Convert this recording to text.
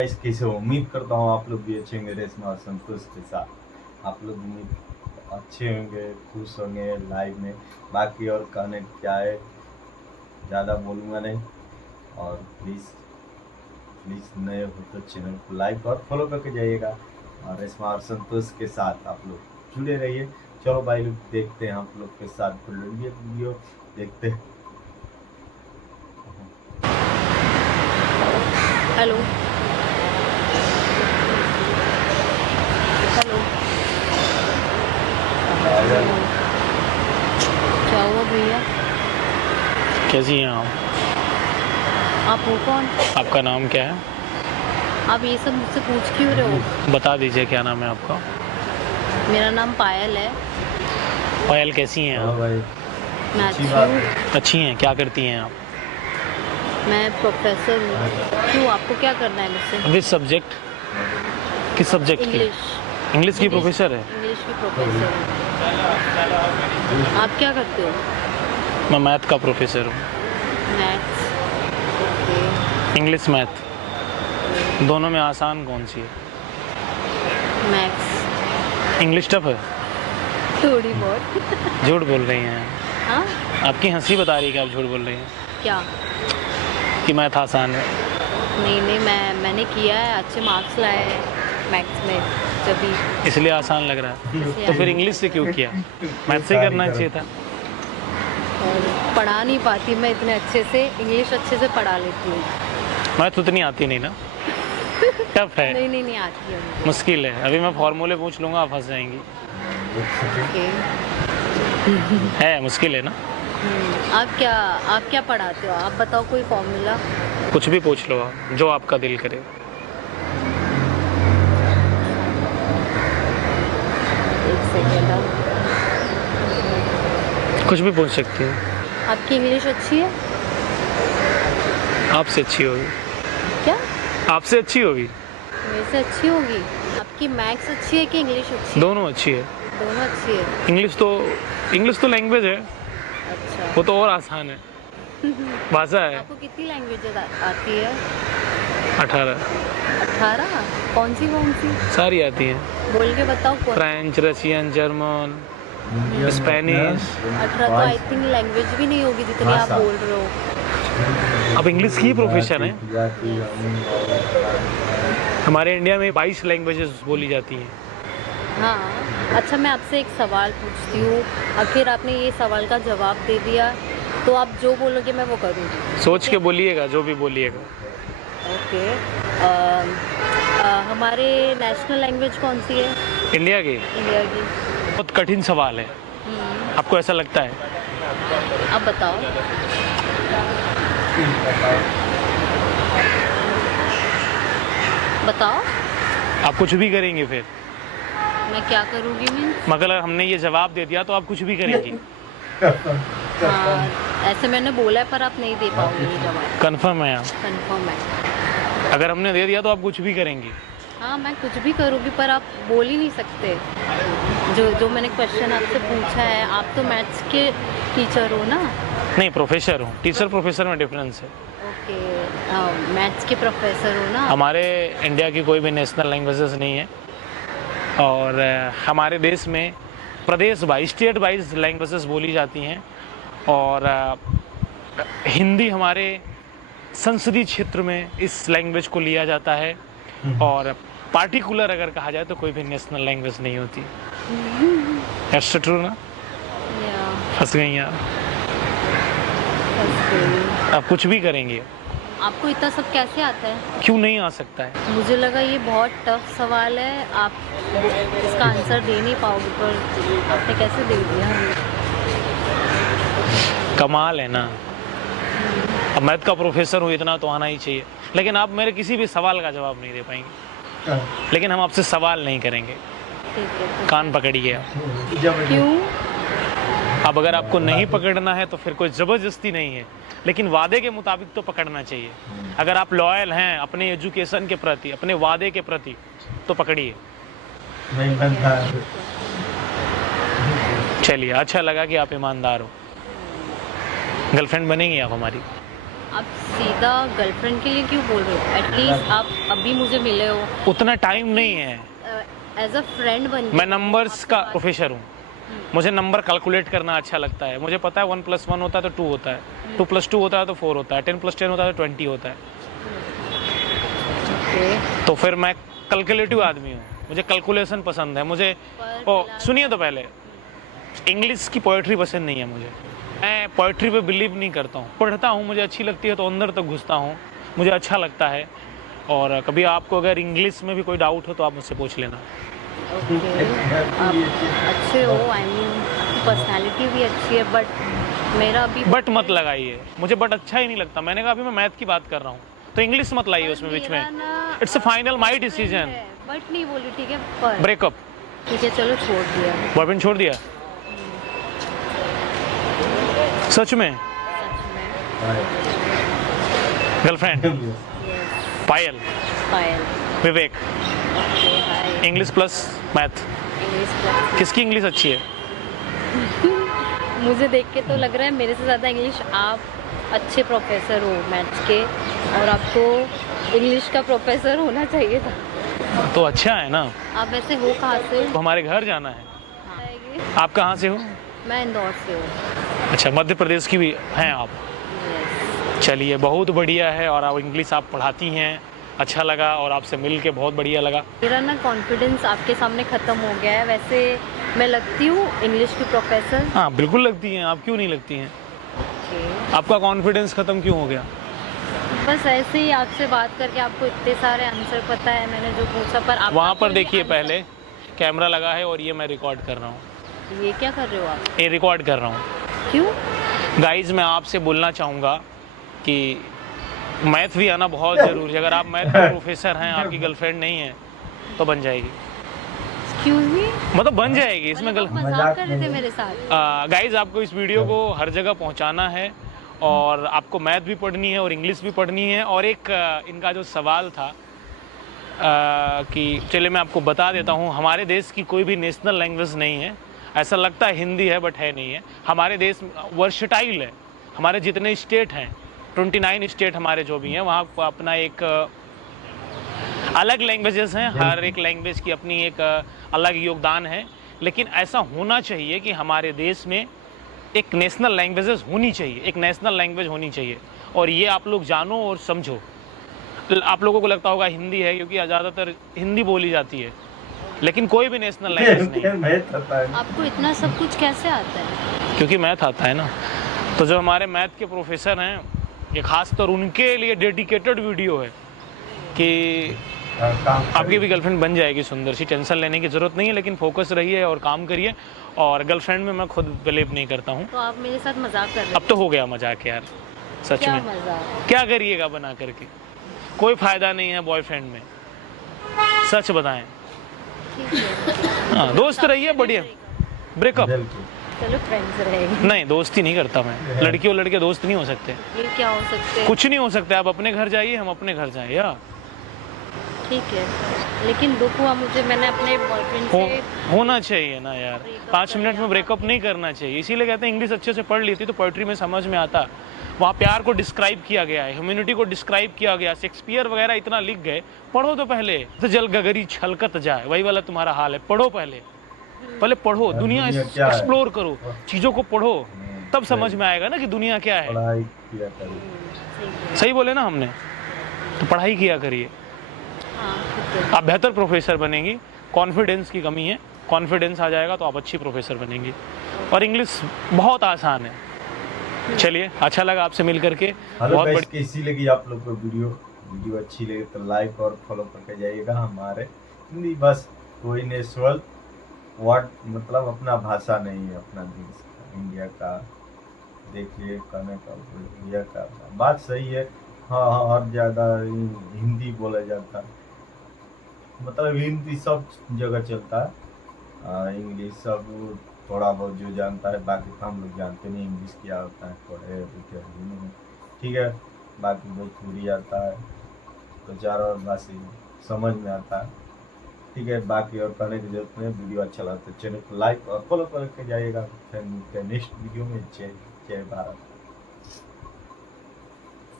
Guys कैसे हो? उम्मीद करता हूँ आप लोग भी अच्छे होंगे, रेशमा और संतोष के साथ। आप लोग उम्मीद अच्छे होंगे, खुश होंगे लाइव में। बाकी और कहने क्या है, ज़्यादा बोलूँगा नहीं। और प्लीज़ नए हो तो चैनल को लाइक और फॉलो करके जाइएगा। और रेशमा और संतोष के साथ आप लोग जुड़े रहिए। चलो भाई लोग देखते हैं आप लोग के साथ वीडियो देखते हैं। हेलो हेलो, क्या हुआ भैया? कैसी हैं आप हो कौन? आपका नाम क्या है? आप ये सब मुझसे पूछ क्यों रहे हो? बता दीजिए क्या नाम है आपका? मेरा नाम पायल है। पायल, कैसी हैं चलो आप? भाई, मैं अच्छी अच्छी बात हूँ। है। अच्छी हैं। क्या करती हैं आप? मैं प्रोफेसर हूँ। क्यों, आपको क्या करना है मुझसे? Which subject? किस सब्जेक्ट की? इंग्लिश। इंग्लिश की प्रोफेसर है? इंग्लिश की प्रोफेसर हूँ। आप क्या करते हो? मैं मैथ का प्रोफेसर हूँ। मैथ्स। ओके। इंग्लिश मैथ दोनों में आसान कौन सी है? मैथ्स। इंग्लिश टफ है? थोड़ी बहुत। झूठ बोल रही हैं। हाँ, आपकी हंसी बता रही है कि आप झूठ बोल रही हैं क्या? कि मैथ आसान है। नहीं, मैंने किया है, अच्छे मार्क्स लाए हैं मैथ्स में जब भी। इसलिए आसान लग रहा है। तो फिर इंग्लिश से क्यों किया? मैथ से ही करना चाहिए था। और पढ़ा नहीं पाती मैं इतने अच्छे से, इंग्लिश अच्छे से पढ़ा लेती हूँ। मैथ उतनी आती नहीं ना, टफ है। नहीं आती है मुझे। मुश्किल है। अभी मैं फॉर्मूले पूछ लूँगा, आप फंस जाएंगी। ओके। है मुश्किल है ना। आप क्या पढ़ाते हो? आप बताओ कोई फॉर्मूला। कुछ भी पूछ लो आप, जो आपका दिल करे। एक सेकेंड। कुछ भी पूछ सकती हैं। आपकी इंग्लिश अच्छी है? आपसे अच्छी होगी। क्या? आपसे अच्छी होगी। मेरे से अच्छी होगी? आपकी मैथ्स अच्छी है कि इंग्लिश अच्छी है? दोनों अच्छी है। दोनों अच्छी है। इंग्लिश तो लैंग्वेज है, अच्छा। वो तो और आसान है, भाषा है। आपको कितनी लैंग्वेज आती है? 18। 18? कौन सी? सारी आती हैं। बोल के बताओ कौन। French, Russian, German, Spanish. 18 तो आई थिंक लैंग्वेज भी नहीं होगी जितनी आप बोल रहे हो। अब इंग्लिश की प्रोफेशन है। हमारे इंडिया में 22 लैंग्वेजेस बोली जाती हैं। हाँ, अच्छा मैं आपसे एक सवाल पूछती हूँ। आखिर आपने ये सवाल का जवाब दे दिया तो आप जो बोलोगे मैं वो करूँगी। सोच के बोलिएगा, जो भी बोलिएगा। ओके। हमारे नेशनल लैंग्वेज कौन सी है? इंडिया की? इंडिया की। बहुत कठिन सवाल है। आपको ऐसा लगता है? आप बताओ। बताओ। आप कुछ भी करेंगे फिर? मैं क्या करूँगी? मगर हमने ये जवाब दे दिया तो आप कुछ भी करेंगी। हाँ, ऐसे मैंने बोला है पर आप नहीं दे पाओगे ये जवाब। कंफर्म है आप? कंफर्म है। अगर हमने दे दिया तो आप कुछ भी करेंगी? हाँ, मैं कुछ भी करूँगी पर आप बोल ही नहीं सकते। जो मैंने क्वेश्चन आपसे पूछा है, आप तो मैथ्स के टीचर हो ना? नहीं, प्रोफेसर हूँ। टीचर प्रोफेसर में डिफरेंस है। ओके, मैथ्स के प्रोफेसर हो ना? हमारे इंडिया की कोई भी नेशनल लैंग्वेजेस नहीं है, और हमारे देश में प्रदेश वाइज, स्टेट वाइज लैंग्वेजेस बोली जाती हैं। और हिंदी हमारे संसदीय क्षेत्र में इस लैंग्वेज को लिया जाता है। और पार्टिकुलर अगर कहा जाए तो कोई भी नेशनल लैंग्वेज नहीं होती। ऐसा ट्रू ना? फंस गई आप। आप कुछ भी करेंगे। आपको इतना सब कैसे आता है? क्यों नहीं आ सकता है? मुझे लगा ये बहुत टफ सवाल है, आप इसका आंसर दे नहीं पाओगे, पर आपने कैसे दे दिया? कमाल है ना। अब मैथ का प्रोफेसर हूँ, इतना तो आना ही चाहिए। लेकिन आप मेरे किसी भी सवाल का जवाब नहीं दे पाएंगे। लेकिन हम आपसे सवाल नहीं करेंगे। ठीक है। कान पकड़िए आप। क्यों? अब अगर आपको नहीं पकड़ना है तो फिर कोई ज़बरदस्ती नहीं है, लेकिन वादे के मुताबिक तो पकड़ना चाहिए। अगर आप लॉयल हैं अपने एजुकेशन के प्रति, अपने वादे के प्रति, तो पकड़िए। चलिए, अच्छा लगा कि आप ईमानदार हो। गर्लफ्रेंड बनेंगी आप हमारी? आप सीधा गर्लफ्रेंड के लिए क्यों बोल रहे हो? एटलीस्ट आप अभी मुझे मिले हो, उतना टाइम नहीं है। एज अ फ्रेंड बन मैं नंबर्स का प्रोफेसर हूँ, मुझे नंबर कैलकुलेट करना अच्छा लगता है। मुझे पता है 1 + 1 होता है तो 2 होता है, 2 + 2 होता है तो 4 होता है, 10 + 10 होता है तो 20 होता है। ओके। तो फिर मैं कैलकुलेटिव आदमी हूँ, मुझे कैलकुलेशन पसंद है। मुझे सुनिए तो पहले, इंग्लिश की पोएट्री पसंद नहीं है मुझे। मैं पोएट्री पे बिलीव नहीं करता हूँ। पढ़ता हूँ, मुझे अच्छी लगती है तो अंदर तक घुसता हूँ, मुझे अच्छा लगता है। और कभी आपको अगर इंग्लिश में भी कोई डाउट हो तो आप मुझसे पूछ लेना। ओके, आप अच्छे हो, आई मीन आपकी पर्सनालिटी भी अच्छी है, बट मेरा अभी बट मत लगाइए, मुझे बट अच्छा ही नहीं लगता। मैंने कहा अभी मैं मैथ की बात कर रहा हूँ, तो इंग्लिश मत लाइए उसमें बीच में। It's a final my decision. But नहीं बोली, ठीक है, पर ब्रेकअप, ठीक है, चलो छोड़ दिया। बॉयफ्रेंड छोड़ दिया? सच में? सच में। Girlfriend? Yes. Payal? Payal. Vivek? Okay, hi. English plus math, English class. किसकी इंग्लिश अच्छी है? मुझे देख के तो लग रहा है मेरे से ज़्यादा इंग्लिश आप अच्छे प्रोफेसर हो मैथ्स के, और आपको इंग्लिश का प्रोफेसर होना चाहिए था। तो अच्छा है ना। आप वैसे हो कहाँ से? तो हमारे घर जाना है। हाँ। आप कहाँ से हो? मैं इंदौर से हूँ। अच्छा, मध्य प्रदेश की भी हैं आप? यस। चलिए, बहुत बढ़िया है। और आप इंग्लिश आप पढ़ाती हैं, अच्छा लगा, और आपसे मिल के बहुत बढ़िया लगा। मेरा ना कॉन्फिडेंस आपके सामने ख़त्म हो गया है। वैसे मैं लगती हूँ इंग्लिश की प्रोफेसर? हाँ बिल्कुल लगती हैं, आप क्यों नहीं लगती हैं? ओके। आपका कॉन्फिडेंस ख़त्म क्यों हो गया? बस ऐसे ही आपसे बात करके आपको इतने सारे आंसर पता है मैंने जो पूछा, पर आप वहाँ पर देखिए, पहले कैमरा लगा है और ये मैं रिकॉर्ड कर रहा हूँ। ये क्या कर रहे हो आप? ये रिकॉर्ड कर रहा हूँ। क्यों? गाइज, मैं आपसे बोलना चाहूँगा कि मैथ भी आना बहुत ज़रूरी है। अगर आप मैथ के प्रोफेसर हैं, आपकी गर्लफ्रेंड नहीं है तो बन जाएगी। एक्सक्यूज मी, मतलब बन जाएगी, इसमें मजाक कर रहे थे मेरे साथ? गाइज, आपको इस वीडियो को हर जगह पहुंचाना है, और आपको मैथ भी पढ़नी है और इंग्लिश भी पढ़नी है। और एक इनका जो सवाल था कि चलिए मैं आपको बता देता हूं, हमारे देश की कोई भी नेशनल लैंग्वेज नहीं है। ऐसा लगता है हिंदी है, बट है नहीं है। हमारे देश वर्सटाइल है। हमारे जितने स्टेट हैं, 29 स्टेट हमारे जो भी हैं, वहाँ अपना एक अलग लैंग्वेजेस हैं। हर एक लैंग्वेज की अपनी एक अलग योगदान है। लेकिन ऐसा होना चाहिए कि हमारे देश में एक नेशनल लैंग्वेजेस होनी चाहिए, एक नेशनल लैंग्वेज होनी चाहिए। और ये आप लोग जानो और समझो। आप लोगों को लगता होगा हिंदी है क्योंकि ज़्यादातर हिंदी बोली जाती है, लेकिन कोई भी नेशनल लैंग्वेज नहीं है। आपको इतना सब कुछ कैसे आता है? क्योंकि मैथ आता है ना। तो जो हमारे मैथ के प्रोफेसर हैं, ये खासतौर उनके लिए डेडिकेटेड वीडियो है कि आपकी भी गर्लफ्रेंड बन जाएगी सुंदर सी, टेंशन लेने की ज़रूरत नहीं है। लेकिन फोकस रहिए और काम करिए। और गर्लफ्रेंड में मैं खुद बिलीव नहीं करता हूँ। तो आप मेरे साथ मजाक कर रहे अब तो हो गया मजाक यार, सच क्या में। मजाक? क्या करिएगा बना करके, कोई फ़ायदा नहीं है बॉयफ्रेंड में, सच बताएं। ठीक है, हाँ, दोस्त रहिए, बढ़िया। ब्रेकअप? चलो फ्रेंड्स रहेंगे। नहीं, दोस्ती नहीं करता मैं। लड़की और लड़के दोस्त नहीं हो सकते। ये क्या हो सकते हैं? कुछ नहीं हो सकता। आप अपने घर जाइए, हम अपने घर जाए यार। ठीक है, लेकिन दुख हुआ मुझे, मैंने अपने बॉयफ्रेंड से होना चाहिए ना यार। 5 मिनट में ब्रेकअप नहीं करना चाहिए। इसीलिए कहते हैं इंग्लिश अच्छे से पढ़ ली थी तो पोइट्री में समझ में आता। वहाँ प्यार को डिस्क्राइब किया गया है, ह्यूमैनिटी को डिस्क्राइब किया गया, शेक्सपियर वगैरह इतना लिख गए। पढ़ो तो पहले। तो जल गगरी छलकत जाए, वही वाला तुम्हारा हाल है। पढ़ो पहले, पहले पढ़ो, दुनिया एक्सप्लोर करो, चीज़ों को पढ़ो, तब समझ में आएगा ना कि दुनिया क्या है। पढ़ाई किया करिए। सही बोले ना हमने? तो पढ़ाई किया करिए, हाँ, ठीक है। आप बेहतर प्रोफेसर बनेंगी। कॉन्फिडेंस की कमी है, कॉन्फिडेंस आ जाएगा तो आप अच्छी प्रोफेसर बनेंगी। और इंग्लिश बहुत आसान है। चलिए, अच्छा लगा आपसे मिल करके। हेलो बहुत गाइस, कैसी लगी आप लोग को वीडियो अच्छी लगे तो लाइक और फॉलो करके जाइएगा हमारे हिंदी। बस कोई नेशनल वर्ड मतलब अपना भाषा नहीं है, अपना देश का, इंडिया का। देखिए कहने का इंडिया का बात सही है। हाँ, और ज़्यादा हिंदी बोला जाता है, मतलब हिंदी सब जगह चलता है। इंग्लिश सब थोड़ा बहुत जो जानता है, बाकी तो हम लोग जानते नहीं इंग्लिश क्या होता है, पढ़े लिखे नहीं। ठीक है, बाकी भोजपुरी आता है तो चारों और भाषी समझ में आता है। ठीक है, बाकी और कहने की जरूरत नहीं। वीडियो अच्छा लगता है चैनल को लाइक और फॉलो करके जाइएगा। फिर मिलते हैं नेक्स्ट वीडियो में। जय भारत।